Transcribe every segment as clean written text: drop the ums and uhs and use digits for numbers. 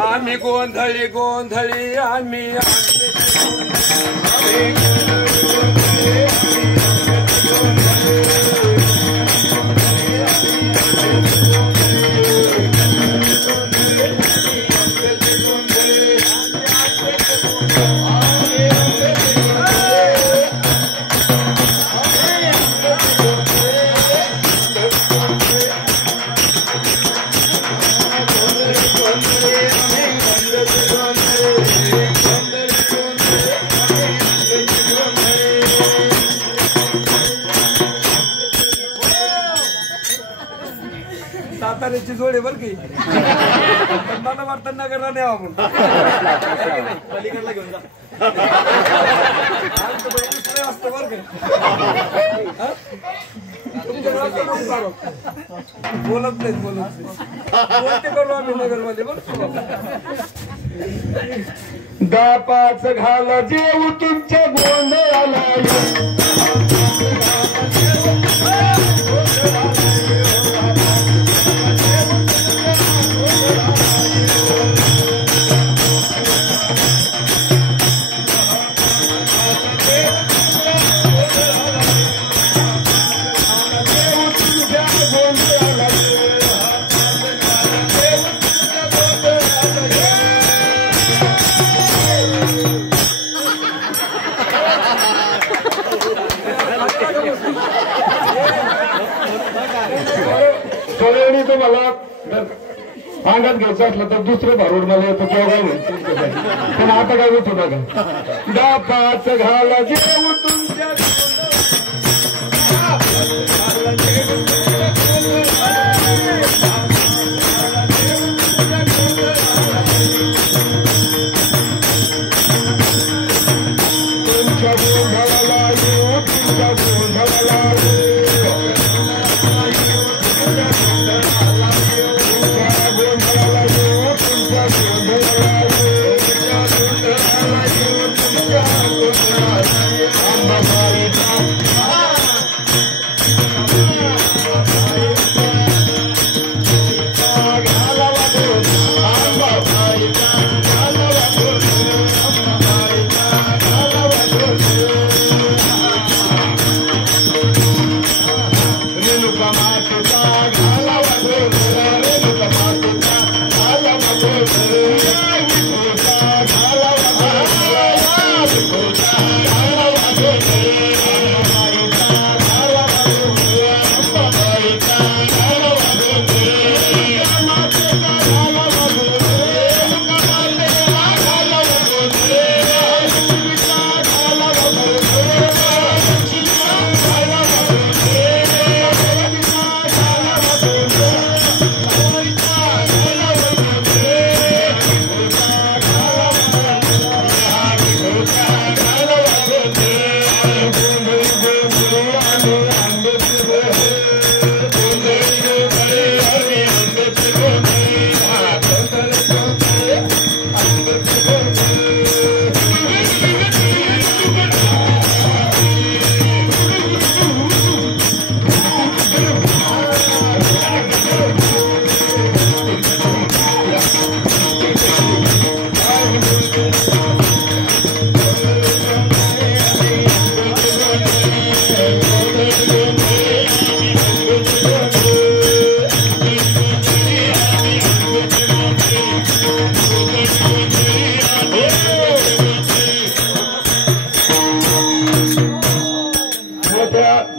आम्ही गोंधळी गोंधळी आम्ही साताऱ्याची जोडे बर की मला वाटतं नगरला न्यावं आपण पलीकडला घेऊन जा असतं बर का बोलत नाही बोलते करू आम्ही नगरमध्ये बरं 10-5 घाला जेव तुमच्या गोंधळाला मला अंगात घ्यायचं असलं तर दुसरं भारूड मला येतं तेव्हा काय नाही पण आता काय होत होता का 10-5 घाला जेव तुमच्या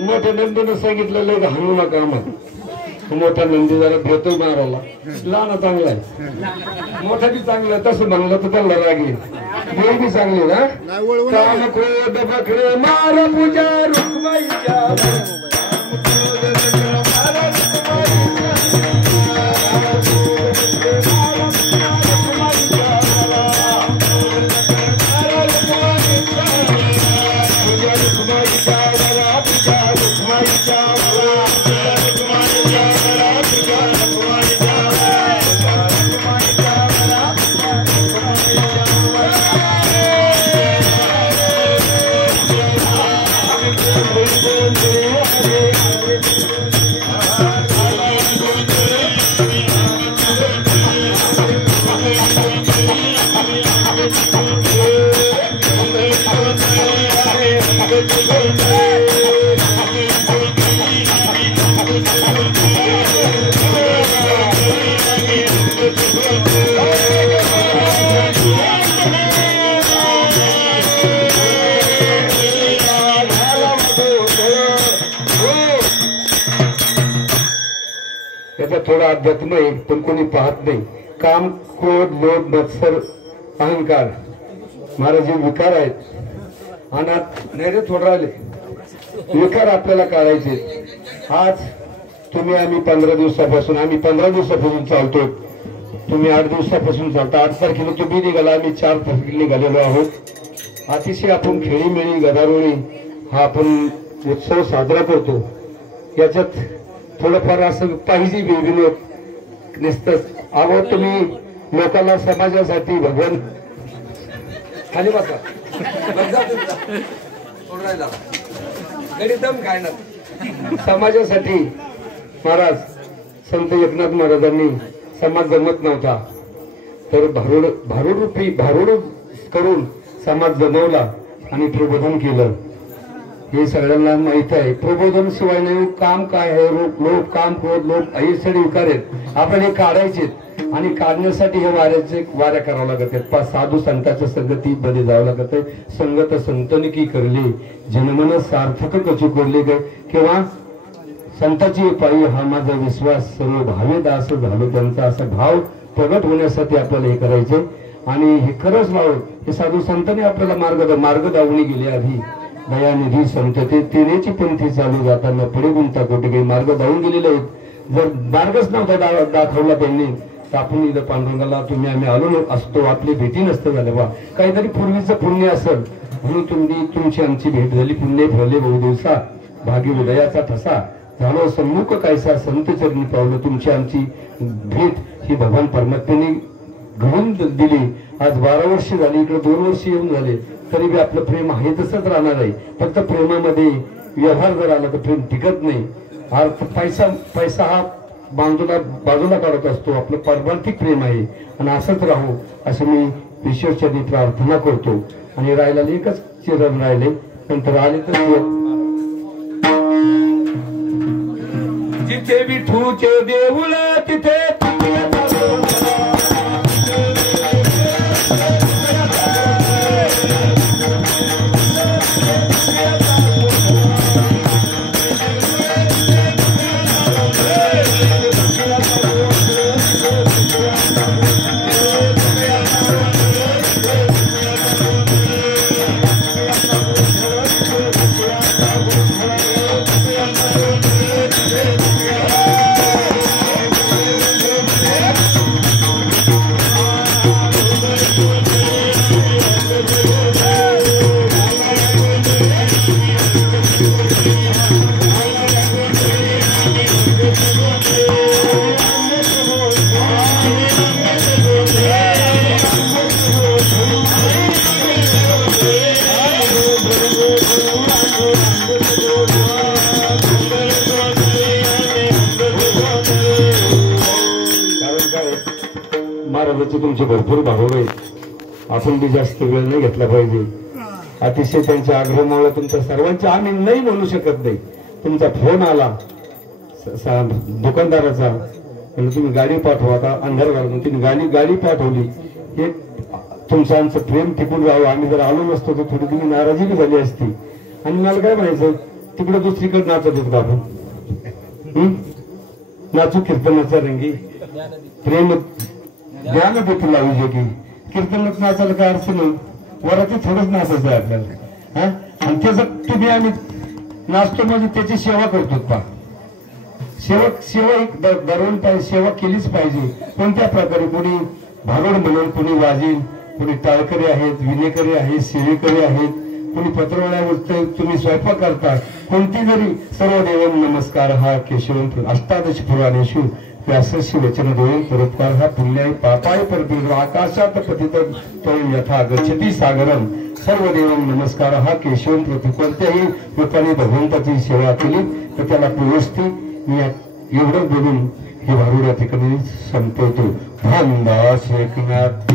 मोठ्या नंदीनं सांगितलेलं का हाणू नका मग मोठा नंदी जरा भेटोय मारायला लहान चांगला आहे मोठा बी चांगला आहे तसं म्हणलं तर त्याला रागेल देव बी चांगली ना काम क्रोध बकरे मार पूजा रुक्माईच्या Thank you. याचा थोडा अध्यात्म आहे, पण कोणी पाहत नाही. काम, क्रोध, लोभ, मत्सर, अहंकार महाराज हे विकार आहेत. अनाथ नाही रे, थोडं राहिले विकार आपल्याला काढायचे. आज तुम्ही आम्ही 15 दिवसापासून, आम्ही 15 दिवसापासून चालतो, तुम्ही 8 दिवसापासून चालता. 8 तारखेला तुम्ही निघाला, आम्ही 4 तारखेला निघालेलो आहोत. अतिशय आपण खेळीमेळी गदारोळी हा आपण उत्सव साजरा करतो. याच्यात थोडंफार असं पाहिजे विनोद निसतच. अहो तुम्ही लोकांना समाजासाठी भगवान खाली बसा गणितम काय ना, समाजासाठी महाराज संत एकनाथ महाराजांनी समाज जमत नव्हता तर भारूड करून समाज जमवला आणि प्रबोधन केलं. हे सगळ्यांना माहित आहे. प्रबोधन शिवाय नाही. काम काय आहे? लोक, काम, क्रोध, लोक हे सगळे विकार आहेत. आपण हे काढायचे आणि काढण्यासाठी हे वाऱ्या करावं लागत आहेत. साधू संतांच्या संगती मध्ये जावं लागत आहे. संगत संतन की करले जनमन सार्थक कचू करले काय, किंवा संताची पायी हा माझा विश्वास सर्व भावे दास झालो. त्यांचा असा भाव प्रगट होण्यासाठी आपल्याला हे करायचे. आणि हे खरंच भाव हे साधू संतांनी आपल्याला मार्ग दावणी गेले. आधी दयानिधी संत ते तिनेची पंथी चालू जाताना पुढे गुंता कोटी काही मार्ग दावून गेलेले आहेत. जर मार्गच नव्हता दाखवला त्यांनी तर आपण इथं पांडुरंगाला तुम्ही आम्ही आलो असतो, आपली भेटी नसतं झालं बा. काहीतरी पूर्वीचं पुण्य असेल म्हणून तुमची आमची भेट झाली. पुण्य फळले बहु दिवसा भागी उदयाचा ठसा झालो सम्मुख कायसा संत चरणी पावलं. तुमची आमची भेट ही भगवान परमात्म्याने घडून दिली. आज 12 वर्ष झाली, इकडे 2 वर्ष येऊन झाले, तरी बी आपलं प्रेम आहे तसंच राहणार आहे. फक्त प्रेमामध्ये व्यवहार जर आला तर प्रेम टिकत नाही. अर्थ पैसा हा बाजूला काढत असतो. आपलं पारमार्थिक प्रेम आहे आणि असंच राहू असं मी ईश्वरचरणी प्रार्थना करतो. आणि राहिला एकच चिरण राहिले, नंतर आले तर जिथे विठूचे देऊळ तिथे तुमचे भरपूर भाव आहेत. आपण बी जास्त वेळ नाही घेतला पाहिजे. अतिशय त्यांच्या आग्रहामुळे तुमच्या सर्वांच्या आम्ही नाही म्हणू शकत नाही. तुमचा फोन आला दुकानदाराचा, तुम्ही गाडी पाठवा. आता अंधार घालून तुम्ही गाडी पाठवली. हे तुमचं आमचं प्रेम टिकून राहावं. आम्ही जर आलो नसतो तर थोडी तुम्ही नाराजी झाली असती. आणि मला काय म्हणायचं, तिकडे दुसरीकडे नाचत होतो आपण. नाचू कीर्तनाचा रंगी प्रेम ज्ञान देखील लावू की कीर्तनात नाचायला काय अर्थ नाही. वराती थोडंच नाचायचं आहे आपल्याला. आणि त्याचं तुम्ही आम्ही नाचतो म्हणजे त्याची सेवा करतो. पा सेवा एक दररोज सेवा केलीच पाहिजे. कोणत्या प्रकारे कोणी भारुड म्हणून, कोणी वाजील, कोणी टाळकरी आहेत, विनेकरी आहेत, शिळेकरी आहेत, कोणी पत्रवळ्यावर तुम्ही स्वयंपाक करता. कोणती जरी सर्व देवन नमस्कार हा केशवंत अष्टादश पुराणेषु व्यासस्य वचन देऊन परोपकार हा पुण्याय पापाय परदेव आकाशात पतित तरुण यथा गच्छती सागरम सर्व देवं नमस्कार हा केशवंत प्रति. कोणत्याही लोकांनी भगवंताची सेवा केली तर त्याला पुरस्ती. मी एवढं बोलून हे भारुड या ठिकाणी संपवतो. धनदास एकनाथ.